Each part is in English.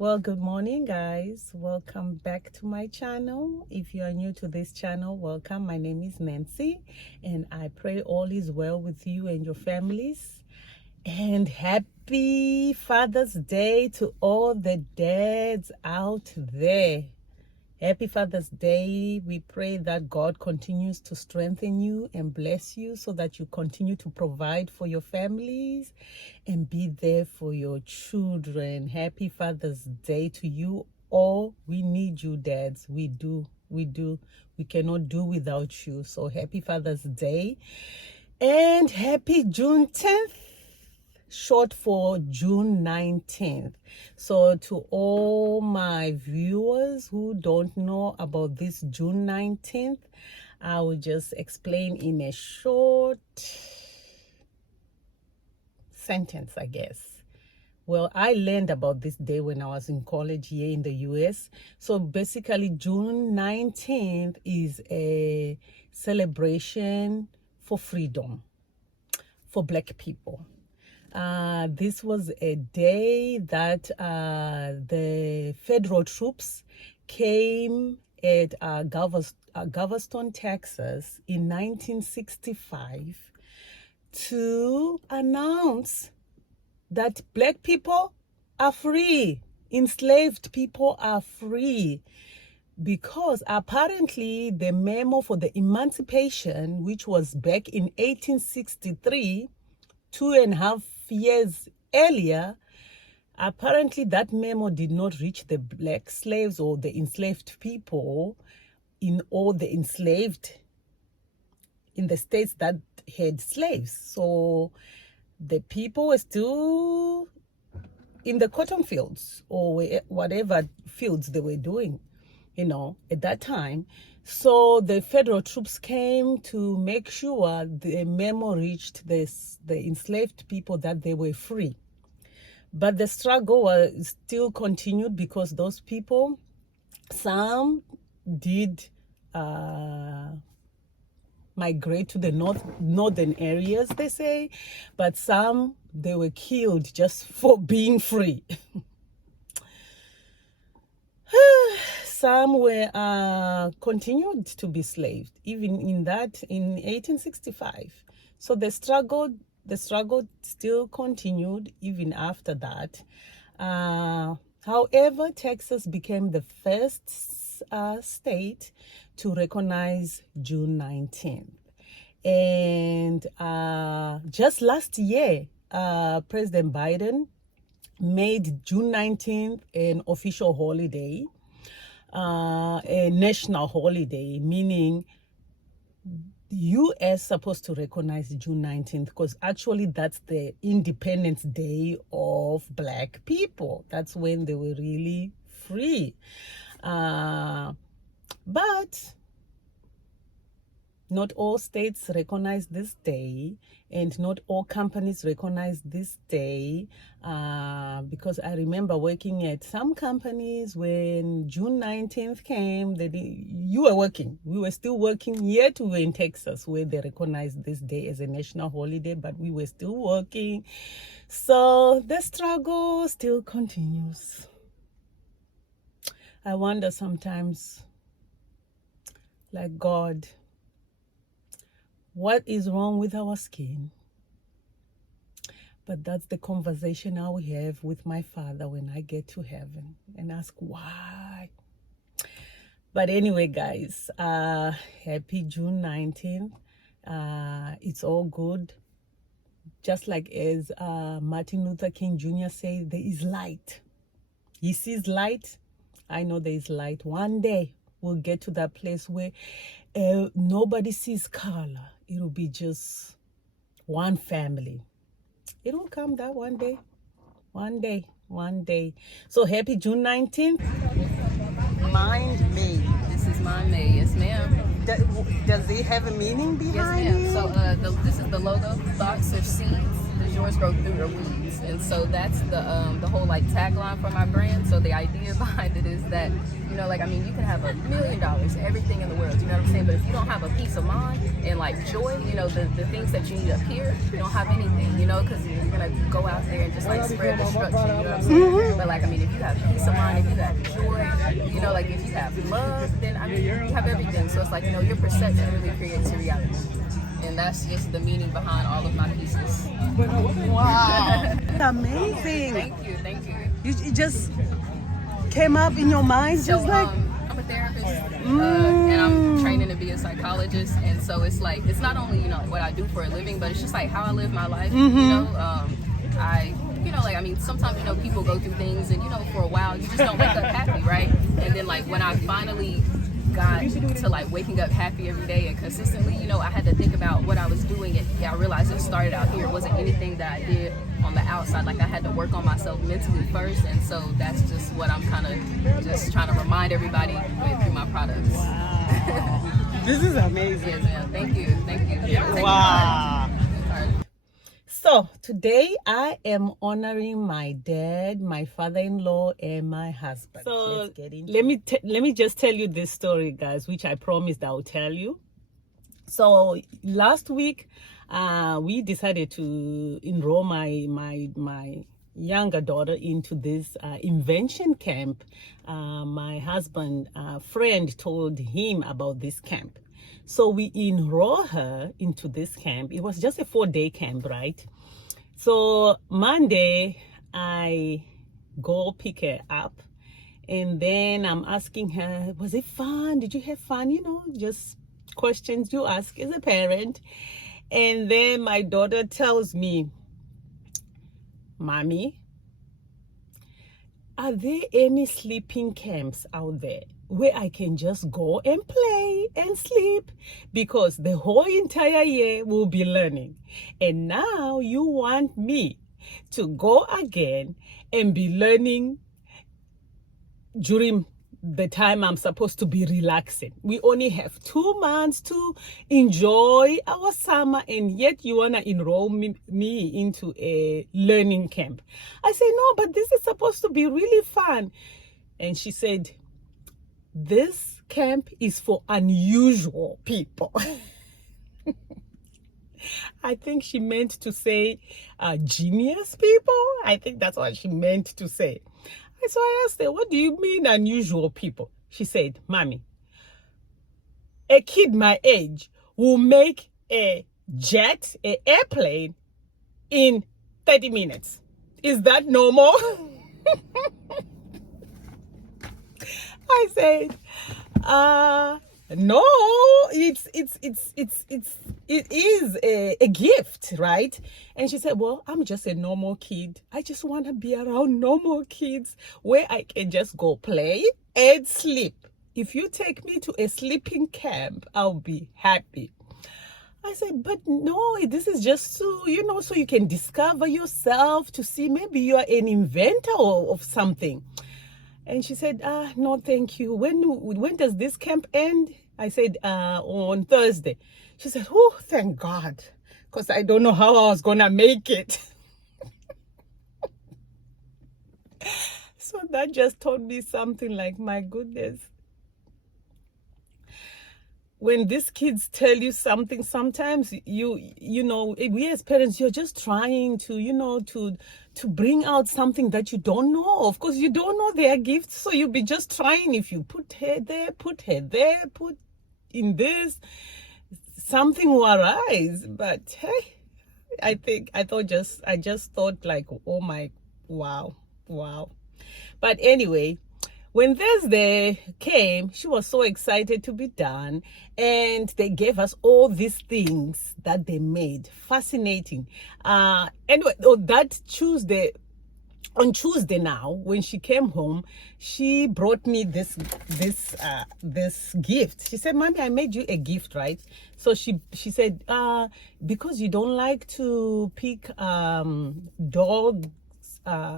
Well, good morning, guys. Welcome back to my channel. If you are new to this channel, welcome. My name is Nancy, and I pray all is well with you and your families. And happy Father's Day to all the dads out there. Happy Father's Day. We pray that God continues to strengthen you and bless you so that you continue to provide for your families and be there for your children. Happy Father's Day to you all. We need you, dads. We do. We cannot do without you. So happy Father's Day and happy Juneteenth, short for June 19th. So to all my viewers who don't know about this June 19th, I will just explain in a short sentence, I guess. Well, I learned about this day when I was in college here in the US. So basically, June 19th is a celebration for freedom for Black people. This was a day that the federal troops came at Galveston, Texas in 1965 to announce that Black people are free, enslaved people are free, because apparently the memo for the emancipation, which was back in 1863, 2.5 years earlier, apparently that memo did not reach the Black slaves or the enslaved people in all the enslaved in the states that had slaves. So the people were still in the cotton fields or whatever fields they were doing, at that time. So the federal troops came to make sure the memo reached the enslaved people that they were free. But the struggle was still continued because those people, some did migrate to the northern areas, they say, but some, they were killed just for being free. Some were continued to be slaves, even in 1865. So the struggle still continued even after that. However, Texas became the first state to recognize June 19th. And just last year, President Biden made June 19th an official holiday, a national holiday, meaning U.S. supposed to recognize June 19th because actually that's the Independence Day of Black people. That's when they were really free. But not all states recognize this day, and not all companies recognize this day, because I remember working at some companies when June 19th came, you were working. We were still working, yet we were in Texas where they recognized this day as a national holiday, but we were still working. So the struggle still continues. I wonder sometimes, like, God, what is wrong with our skin? But that's the conversation I will have with my Father when I get to heaven and ask why. But anyway, guys, happy June 19th. It's all good. Just like as Martin Luther King Jr. said, there is light. He sees light. I know there is light. One day we'll get to that place where nobody sees color. It'll be just one family. It'll come that one day. One day. So happy June 19th. Mind made. This is mind made, yes ma'am. Does it have a meaning behind Yes ma'am. it? So this is the logo, thoughts or seeds. The yours grow through the weeds. And so that's the whole like tagline for my brand. So the idea behind it is that, you know, like, I mean, you can have $1 million, everything in the world, you know what I'm saying? But if you don't have a peace of mind and like joy, you know, the things that you need up here, you don't have anything, you know, because you're gonna go out there and just like spread destruction, you know what I'm saying? But like, I mean, if you have peace of mind, if you have joy, you know, like if you have love, then I mean, you have everything. So it's like, you know, your perception really creates your reality. And that's just the meaning behind all of my pieces. Wow. Amazing. Thank you. It just came up in your mind, So, just like. I'm a therapist, and I'm training to be a psychologist, and so it's like, it's not only, you know, what I do for a living, but it's just like how I live my life, you know, you know, like, I mean, sometimes, you know, people go through things, and, you know, for a while, you just don't wake up happy, right? And then, like, when I finally got to like waking up happy every day and consistently, you know, I had to think about what I was doing, and I realized it started out here. It wasn't anything that I did on the outside. Like, I had to work on myself mentally first, and so that's just what I'm kind of just trying to remind everybody through my products. Wow. This is amazing. Yes, ma'am. Thank you. Wow. So today I am honoring my dad, my father-in-law, and my husband. So let me just tell you this story, guys, which I promised I'll tell you. So last week, we decided to enroll my younger daughter into this invention camp. My husband friend told him about this camp. So we enroll her into this camp. It was just a 4-day camp, right? So Monday, I go pick her up. And then I'm asking her, was it fun? Did you have fun? You know, just questions you ask as a parent. And then my daughter tells me, Mommy, are there any sleeping camps out there where I can just go and play and sleep? Because the whole entire year we'll be learning. And now you want me to go again and be learning during the time I'm supposed to be relaxing. We only have 2 months to enjoy our summer, and yet you want to enroll me into a learning camp. I say, no, but this is supposed to be really fun. And she said, this camp is for unusual people. I think she meant to say genius people. I think that's what she meant to say. So I asked her, what do you mean unusual people? She said, Mommy, a kid my age will make a jet, an airplane in 30 minutes. Is that normal? I said, no, it is a gift, right? And she said, well, I'm just a normal kid. I just want to be around normal kids where I can just go play and sleep. If you take me to a sleeping camp, I'll be happy. I said, but no, this is just to, you know, so you can discover yourself, to see maybe you are an inventor of something. And she said, no, thank you. When does this camp end? I said, on Thursday. She said, oh, thank God, because I don't know how I was going to make it. So that just taught me something like, my goodness. When these kids tell you something, sometimes you know, we as parents, you're just trying to, you know, to bring out something that you don't know. Of course, you don't know their gifts, so you'll be just trying. If you put her there, put in this, something will arise. But hey, I just thought like, oh my, wow. But anyway, when Thursday came, she was so excited to be done, and they gave us all these things that they made. Fascinating. Anyway, on Tuesday now, when she came home, she brought me this gift. She said, Mommy, I made you a gift, right? So she said, because you don't like to pick dog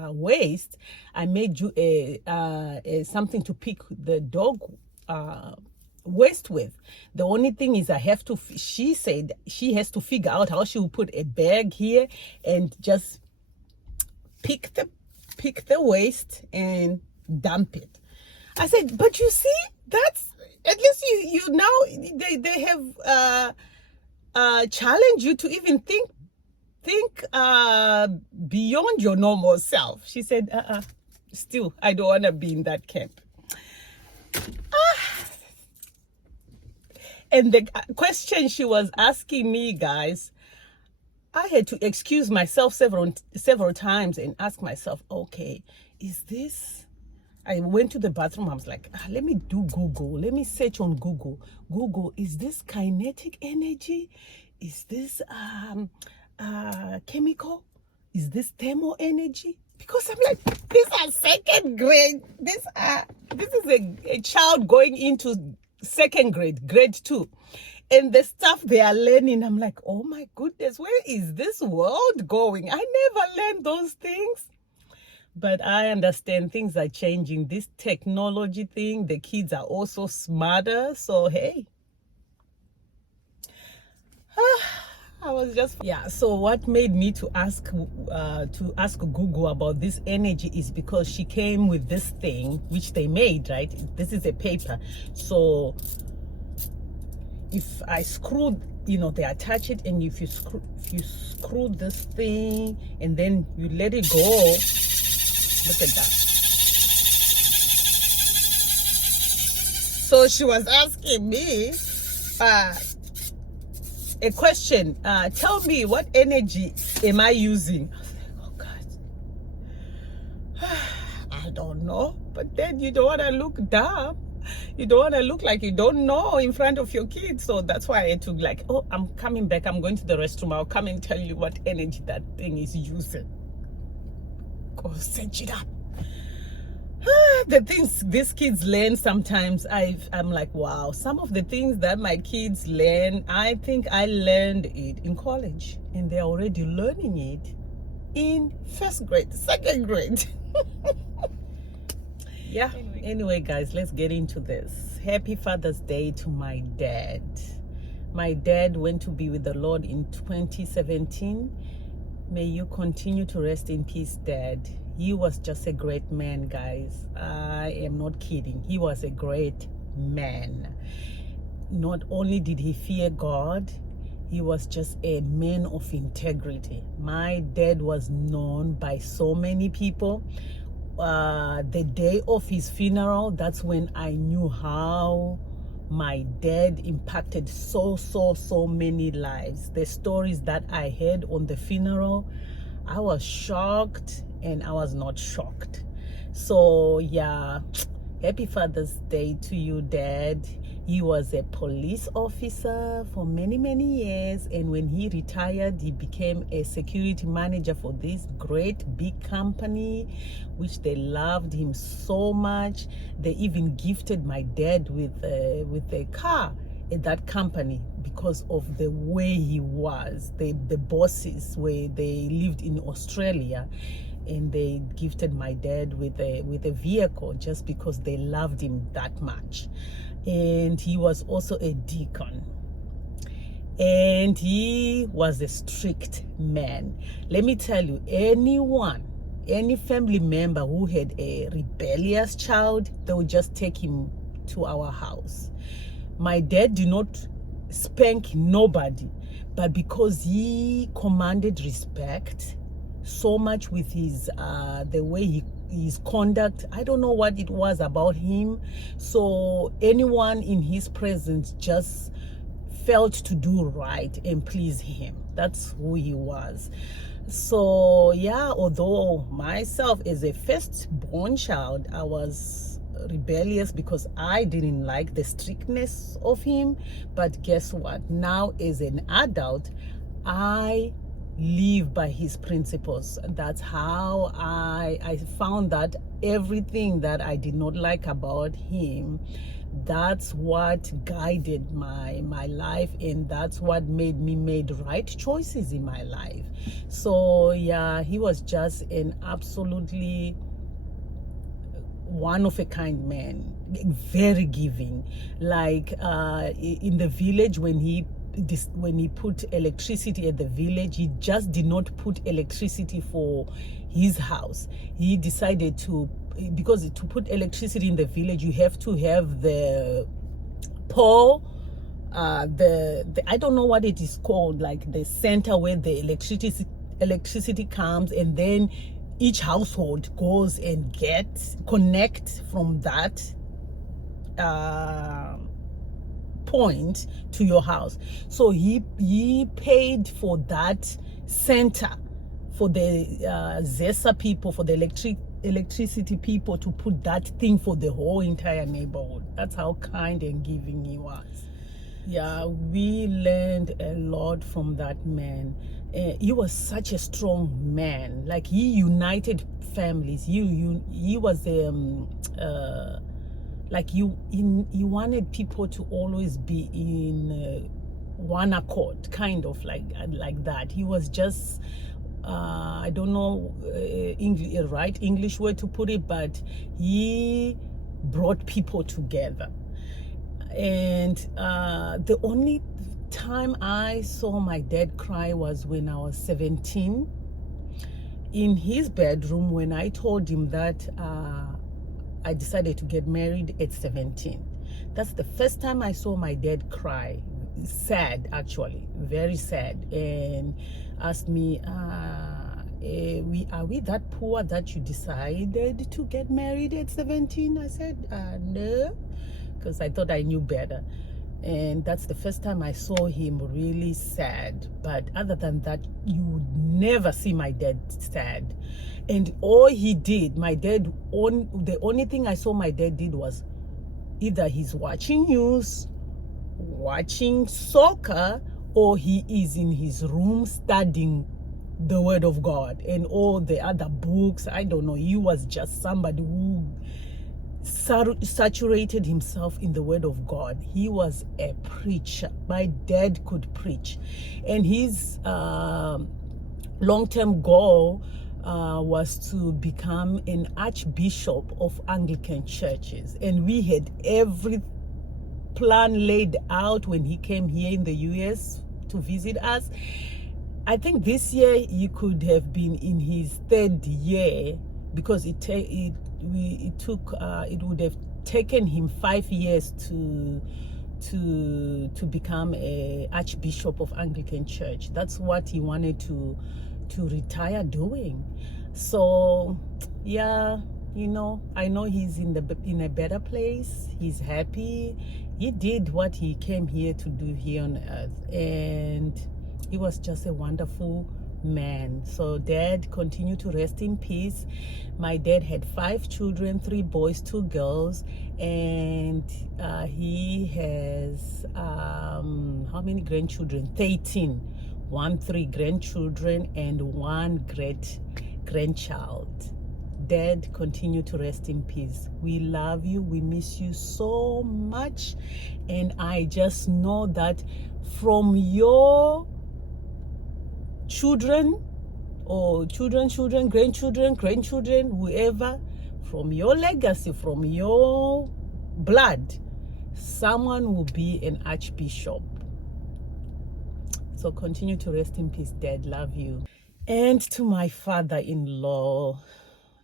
waste, I made you a something to pick the dog waste with. The only thing is she said she has to figure out how she will put a bag here and just pick the waste and dump it. I said, but you see, that's at least you now they have challenged you to even think beyond your normal self. She said, still, I don't want to be in that camp. And the question she was asking me, guys, I had to excuse myself several times and ask myself, okay, is this... I went to the bathroom. I was like, let me do Google. Let me search on Google. Google, is this kinetic energy? Is this chemical? Is this thermal energy? Because I'm like, these are second grade. This is a child going into second grade, grade 2. And the stuff they are learning, I'm like, oh my goodness, where is this world going? I never learned those things. But I understand things are changing. This technology thing, the kids are also smarter. So, hey. I was just... Yeah, so what made me to ask Google about this energy is because she came with this thing, which they made, right? This is a paper. So, if I screw, they attach it, and if you screw this thing, and then you let it go... Look at that. So she was asking me a question. Tell me, what energy am I using? I was like, oh God. I don't know. But then you don't want to look dumb. You don't want to look like you don't know in front of your kids. So that's why I had to oh, I'm coming back. I'm going to the restroom. I'll come and tell you what energy that thing is using. Go search it up. The things these kids learn sometimes, I'm like, wow, some of the things that my kids learn, I think I learned it in college, and they're already learning it in first grade, second grade. Yeah. Anyway, guys, let's get into this. Happy Father's Day to my dad. My dad went to be with the Lord in 2017. May you continue to rest in peace, Dad. He was just a great man, guys. I am not kidding. He was a great man. Not only did he fear God, he was just a man of integrity. My dad was known by so many people. The day of his funeral, that's when I knew how my dad impacted so many lives. The stories that I heard on the funeral, I was shocked and I was not shocked. So yeah, happy Father's Day to you, Dad. He was a police officer for many years, and when he retired, he became a security manager for this great big company, which they loved him so much. They even gifted my dad with a car at that company because of the way he was. The bosses, where they lived in Australia, and they gifted my dad with a vehicle just because they loved him that much. And he was also a deacon, and he was a strict man. Let me tell you, any family member who had a rebellious child, they would just take him to our house. My dad did not spank nobody, but because he commanded respect so much with his the way his conduct, I don't know what it was about him. So anyone in his presence just felt to do right and please him. That's who he was. So yeah, although myself as a firstborn child, I was rebellious because I didn't like the strictness of him. But guess what? Now as an adult, I live by his principles. That's how I found that everything that I did not like about him, that's what guided my life, and that's what made me make right choices in my life. So yeah, he was just an absolutely one of a kind man, very giving. Like in the village, when he put electricity at the village, he just did not put electricity for his house. He decided to, because to put electricity in the village, you have to have the pole, the I don't know what it is called, like the center where the electricity comes, and then each household goes and connect from that point to your house. So he paid for that center, for the ZESA people, for the electricity people, to put that thing for the whole entire neighborhood. That's how kind and giving he was. Yeah, we learned a lot from that man. He was such a strong man. Like, he united families. He was like, he wanted people to always be in one accord, kind of like that. He was just I don't know right English word to put it, but he brought people together. And the only time I saw my dad cry was when I was 17, in his bedroom, when I told him that I decided to get married at 17. That's the first time I saw my dad cry. Sad, actually, very sad, and asked me, are we that poor that you decided to get married at 17? I said, no, because I thought I knew better. And that's the first time I saw him really sad. But other than that, you would never see my dad sad. And all he did, the only thing I saw my dad did was either he's watching news, watching soccer, or he is in his room studying the Word of God and all the other books. I don't know. He was just somebody who saturated himself in the Word of God. He was a preacher. My dad could preach, and his long-term goal was to become an archbishop of Anglican churches. And we had every plan laid out when he came here in the US to visit us. I think this year he could have been in his third year, because it would have taken him 5 years to become a archbishop of Anglican Church. That's what he wanted to retire doing. So yeah, I know he's in a better place. He's happy. He did what he came here to do here on earth, and he was just a wonderful man. So Dad, continue to rest in peace. My dad had 5 children, 3 boys, 2 girls, and he has how many grandchildren? 13. 3 grandchildren and 1 great grandchild. Dad, continue to rest in peace. We love you. We miss you so much. And I just know that from your children, or children, grandchildren, whoever, from your legacy, from your blood, someone will be an archbishop. So continue to rest in peace, Dad. Love you. And to my father-in-law,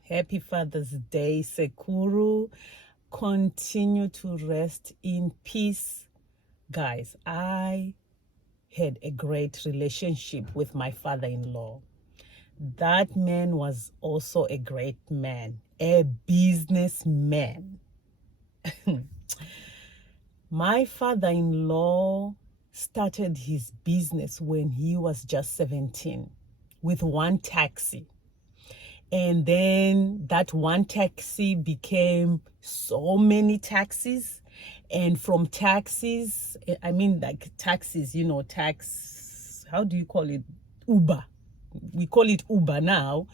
happy Father's Day, Sekuru. Continue to rest in peace. Guys, I had a great relationship with my father-in-law. That man was also a great man, a businessman. My father-in-law started his business when he was just 17 with 1 taxi. And then that 1 taxi became so many taxis. And from taxis, I mean, like taxis, how do you call it? Uber. We call it Uber now.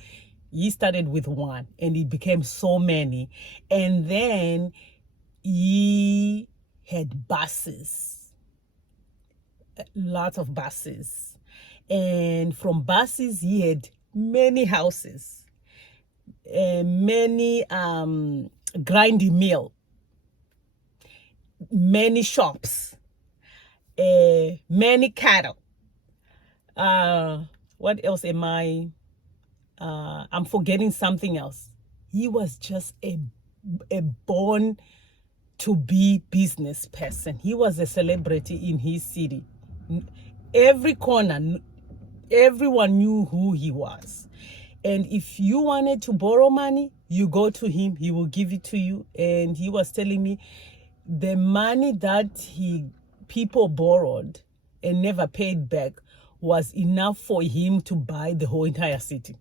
He started with 1 and it became so many. And then he had buses, lots of buses. And from buses, he had many houses, many grinding mill, many shops, many cattle. What else am I? I'm forgetting something else. He was just a born to be business person. He was a celebrity in his city. Every corner, everyone knew who he was. And if you wanted to borrow money, you go to him, he will give it to you. And he was telling me the money that people borrowed and never paid back was enough for him to buy the whole entire city.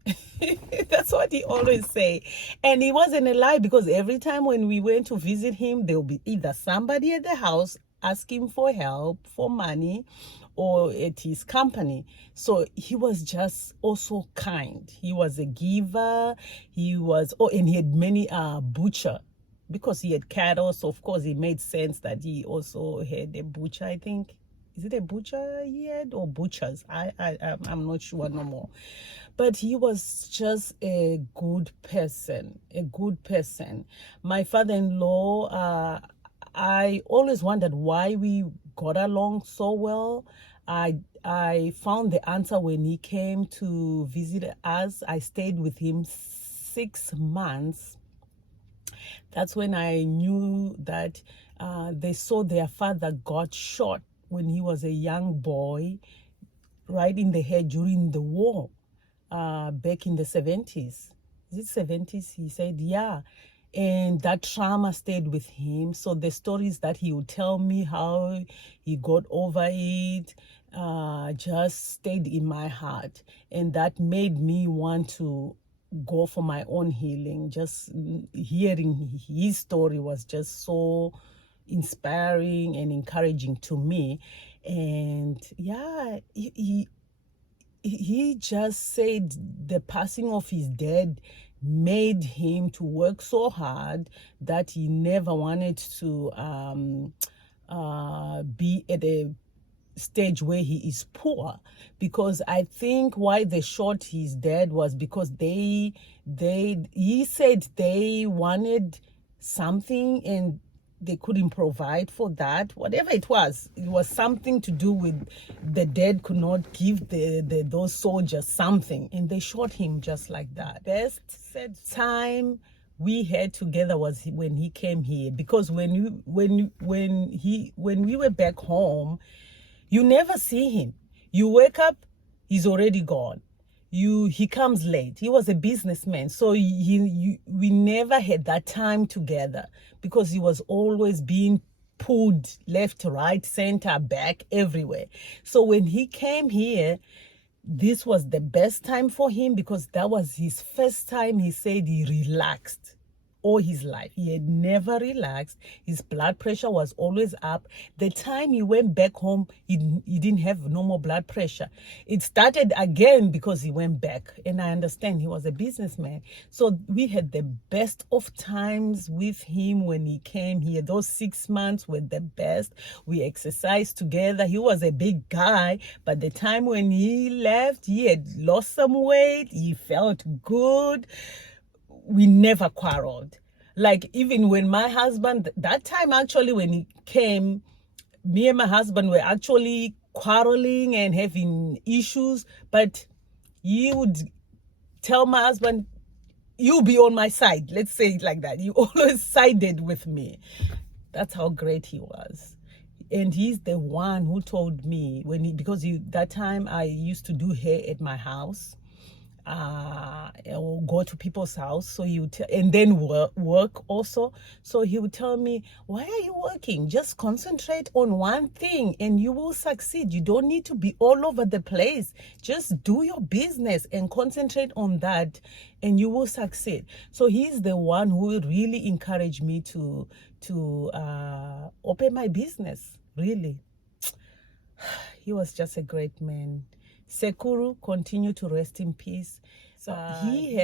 That's what he always say. And it wasn't a lie, because every time when we went to visit him, there will be either somebody at the house asking for help, for money, or at his company. So he was just also kind. He was a giver. He was, and he had many butcher, because he had cattle. So of course it made sense that he also had a butcher, I think. Is it a butcher he had, or butchers? I'm not sure no more. But he was just a good person, My father-in-law, I always wondered why we got along so well. I found the answer when he came to visit us. I stayed with him 6 months. That's when I knew that they saw their father got shot when he was a young boy, right in the head during the war, back in the 70s. Is it 70s? He said, yeah. And that trauma stayed with him. So the stories that he would tell me, how he got over it, just stayed in my heart. And that made me want to go for my own healing. Just hearing his story was just so inspiring and encouraging to me. And yeah, he just said the passing of his dad made him to work so hard that he never wanted to be at a stage where he is poor, because I think why they shot his dad was because he said they wanted something and they couldn't provide for that. Whatever it was something to do with the dad could not give those soldiers something, and they shot him just like that. Best said time we had together was when he came here, because when we were back home, you never see him. You wake up, he's already gone. He comes late. He was a businessman, so we never had that time together, because he was always being pulled left, right, center, back, everywhere. So when he came here, this was the best time for him, because that was his first time. He said he relaxed all his life. He had never relaxed. His blood pressure was always up. The time he went back home, he didn't have normal blood pressure. It started again because he went back. And I understand he was a businessman. So we had the best of times with him when he came here. Those 6 months were the best. We exercised together. He was a big guy, but the time when he left, he had lost some weight. He felt good. We never quarreled. Like, even when my husband, that time actually when he came, me and my husband were actually quarreling and having issues, but he would tell my husband, "You be on my side." Let's say it like that. He always sided with me. That's how great he was. And he's the one who told me, because that time I used to do hair at my house, or go to people's house, so he would and then work also. So he would tell me, "Why are you working? Just concentrate on one thing and you will succeed. You don't need to be all over the place. Just do your business and concentrate on that and you will succeed." So he's the one who really encouraged me to open my business. Really, he was just a great man. Sekuru, continue to rest in peace. So he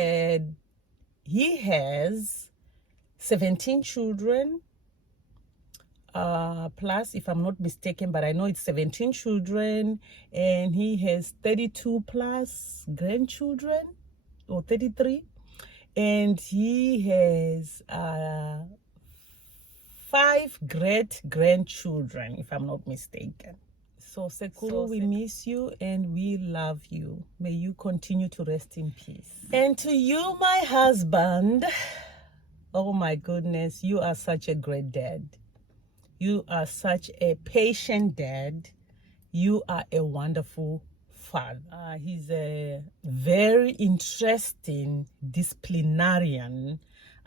has 17 children, plus, if I'm not mistaken, but I know it's 17 children, and he has 32 plus grandchildren, or 33, and he has 5 great grandchildren, if I'm not mistaken. So Sekuru, we miss you and we love you. May you continue to rest in peace. And to you, my husband, oh my goodness, you are such a great dad. You are such a patient dad. You are a wonderful father. He's a very interesting disciplinarian.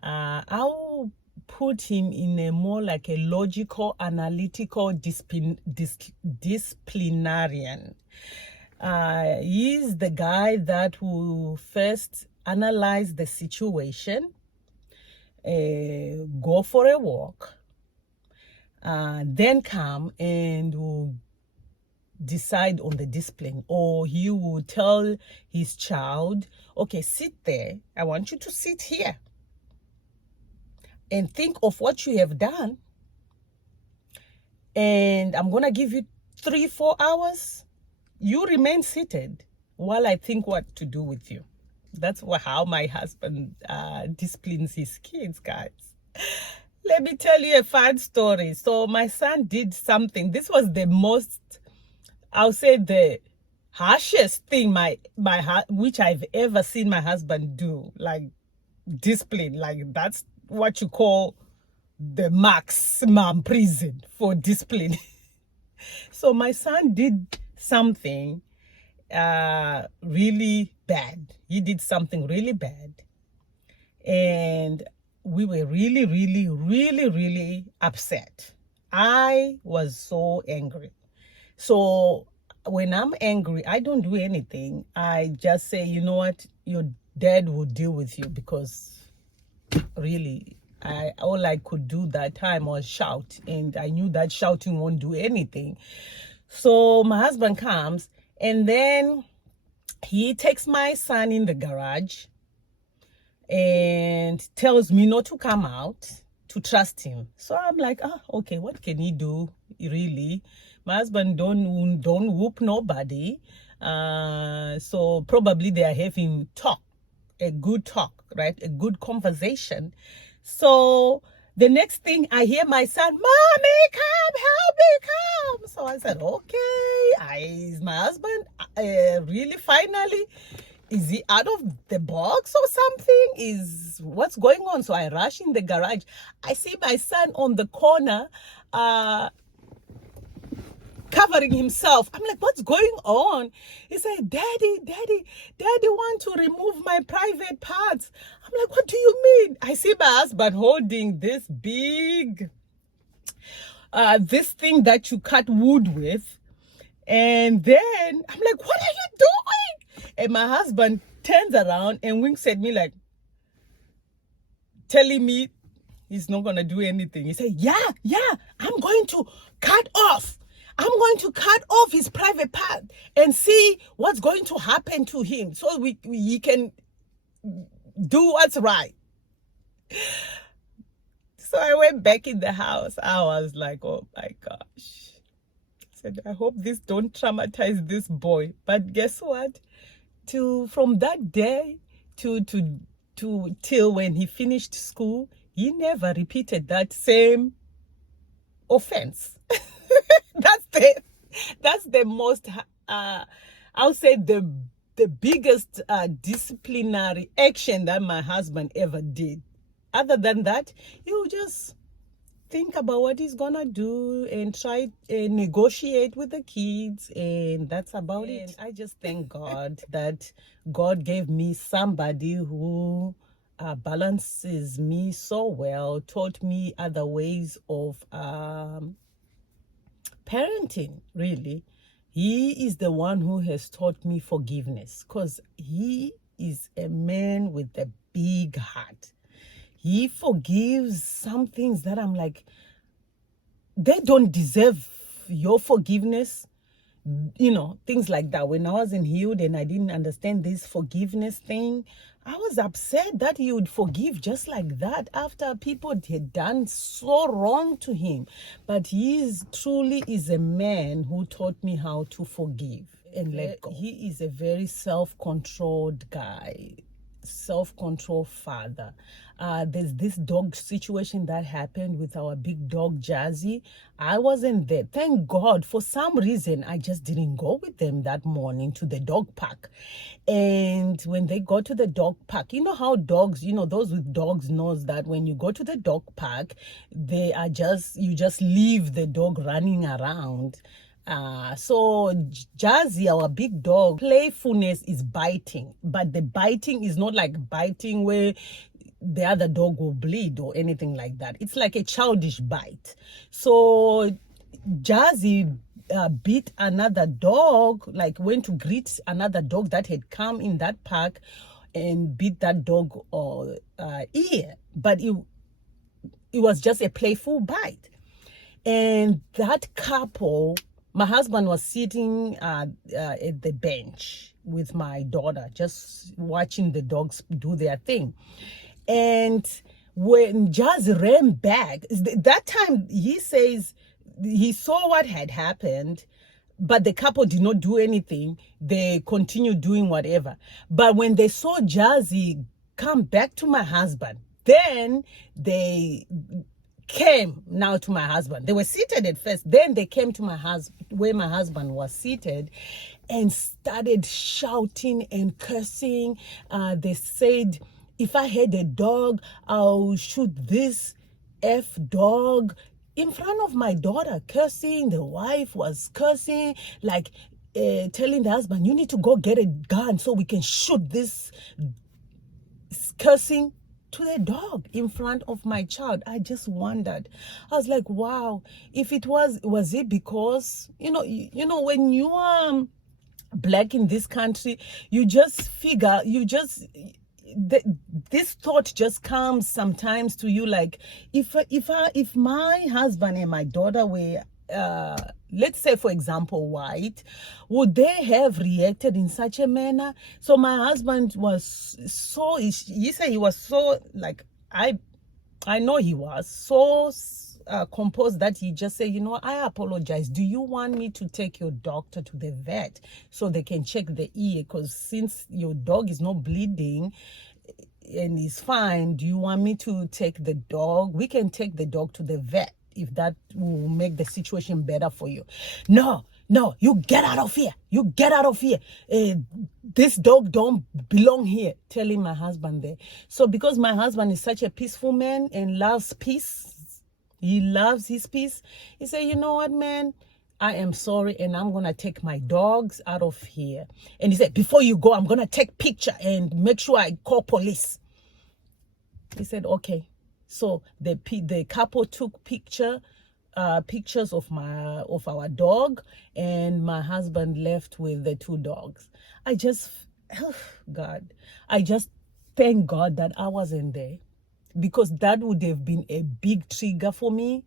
I'll put him in a more like a logical, analytical disciplinarian. He's the guy that will first analyze the situation, go for a walk, then come and will decide on the discipline, or he will tell his child, okay, sit there, I want you to sit here and think of what you have done, and I'm gonna give you 3-4 hours, you remain seated while I think what to do with you. That's how my husband disciplines his kids, guys. Let me tell you a fun story. So my son did something. This was the most, I'll say, the harshest thing which I've ever seen my husband do, like discipline. Like that's what you call the maximum prison for discipline. So my son did something really bad. He did something really bad, and we were really, really, really, really upset. I was so angry. So when I'm angry, I don't do anything. I just say, you know what, your dad will deal with you, because really, all I could do that time was shout, and I knew that shouting won't do anything. So my husband comes, and then he takes my son in the garage and tells me not to come out, to trust him. So I'm like, okay, what can he do, really? My husband don't whoop nobody. So probably they are having a good talk, right? A good conversation. So the next thing I hear my son, Mommy, come, help me, come. So I said, okay, is my husband really finally, is he out of the box or something? What's going on? So I rush in the garage. I see my son on the corner, covering himself. I'm like, what's going on? He said, Daddy want to remove my private parts. I'm like, what do you mean? I see my husband holding this big, this thing that you cut wood with. And then I'm like, what are you doing? And my husband turns around and winks at me, like telling me he's not going to do anything. He said, yeah, I'm going to cut off his private part and see what's going to happen to him, so we can do what's right. So I went back in the house. I was like, oh my gosh. I said, I hope this don't traumatize this boy. But guess what? From that day till when he finished school, he never repeated that same offense. That's the most, I'll say the biggest disciplinary action that my husband ever did. Other than that, he'll just think about what he's gonna do and try and negotiate with the kids, and that's about it. I just thank God that God gave me somebody who balances me so well, taught me other ways of parenting, really. He is the one who has taught me forgiveness, because he is a man with a big heart. He forgives some things that I'm like, they don't deserve your forgiveness. You know, things like that. When I wasn't healed and I didn't understand this forgiveness thing, I was upset that he would forgive just like that after people had done so wrong to him. But he truly is a man who taught me how to forgive and let go. He is a very self-controlled guy. self-control father. There's this dog situation that happened with our big dog Jazzy. I wasn't there. Thank God. For some reason, I just didn't go with them that morning to the dog park. And when they got to the dog park, you know how dogs, those with dogs knows that when you go to the dog park, you just leave the dog running around. So Jazzy, our big dog, playfulness is biting, but the biting is not like biting where the other dog will bleed or anything like that. It's like a childish bite. So Jazzy beat another dog, like went to greet another dog that had come in that park and beat that dog ear. But it was just a playful bite. And that couple, my husband was sitting at the bench with my daughter, just watching the dogs do their thing. And when Jazz ran back, that time he says he saw what had happened, but the couple did not do anything. They continued doing whatever. But when they saw Jazzy come back to my husband, then they came now to my husband. They were seated at first. Then they came to my husband, where my husband was seated, and started shouting and cursing. They said, if I had a dog, I'll shoot this F dog. In front of my daughter, cursing. The wife was cursing, like telling the husband, you need to go get a gun so we can shoot this, cursing to the dog in front of my child. I just wondered. I was like, wow, if it was it because, when you are black in this country, this thought just comes sometimes to you, like, if my husband and my daughter were let's say, for example, white, would they have reacted in such a manner? So my husband was so, he said he was so, like, I know he was so composed that he just said, I apologize. Do you want me to take your doctor to the vet so they can check the ear? Because since your dog is not bleeding and is fine, do you want me to take the dog? We can take the dog to the vet if that will make the situation better for you. No, you get out of here. You get out of here. This dog don't belong here, telling my husband there. So because my husband is such a peaceful man and loves peace, he loves his peace, he said, you know what, man, I am sorry, and I'm going to take my dogs out of here. And he said, before you go, I'm going to take picture and make sure I call police. He said, okay. So the couple took pictures of our dog, and my husband left with the two dogs. I just thank God that I wasn't there, because that would have been a big trigger for me.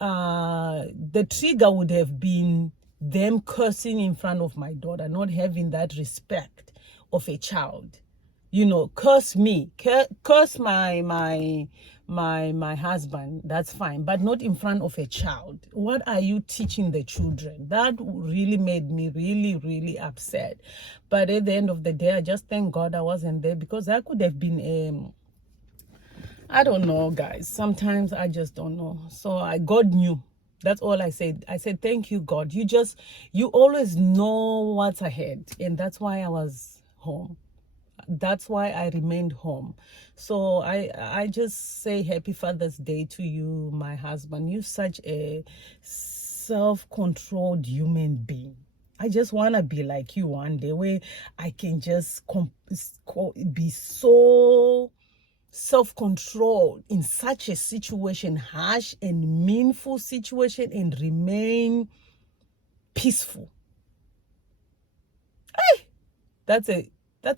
The trigger would have been them cursing in front of my daughter, not having that respect of a child. Curse me, curse my husband, that's fine, but not in front of a child. What are you teaching the children? That really made me really, really upset. But at the end of the day, I just thank God I wasn't there, because I could have been I don't know, guys. Sometimes I just don't know. So God knew. That's all I said. I said, thank you, God. You always know what's ahead. And that's why I was home. That's why I remained home. So I just say happy Father's Day to you, my husband. You're such a self-controlled human being. I just want to be like you one day, where I can just be so self-controlled in such a situation, harsh and meaningful situation, and remain peaceful. Hey, that's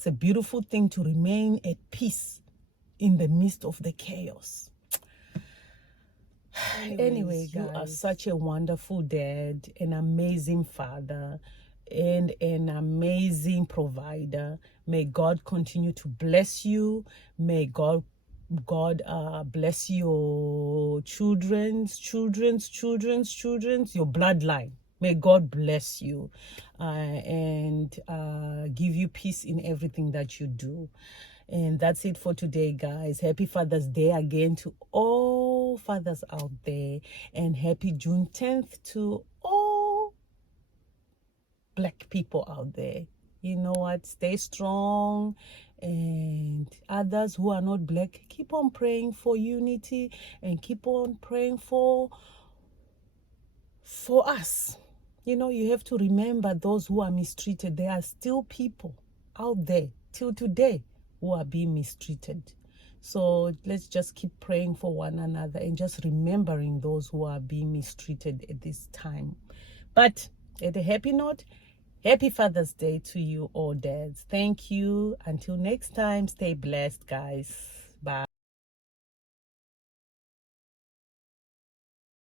a beautiful thing, to remain at peace in the midst of the chaos. Anyway, guys, you are such a wonderful dad, an amazing father, and an amazing provider. May God continue to bless you. May God bless your children's, your bloodline. May God bless you and give you peace in everything that you do. And that's it for today, guys. Happy Father's Day again to all fathers out there, and happy Juneteenth to all Black people out there. You know what? Stay strong. And others who are not Black, keep on praying for unity and keep on praying for us. You know, you have to remember those who are mistreated. There are still people out there till today who are being mistreated. So let's just keep praying for one another and just remembering those who are being mistreated at this time. But at a happy note, happy Father's Day to you all dads. Thank you. Until next time, stay blessed, guys. Bye.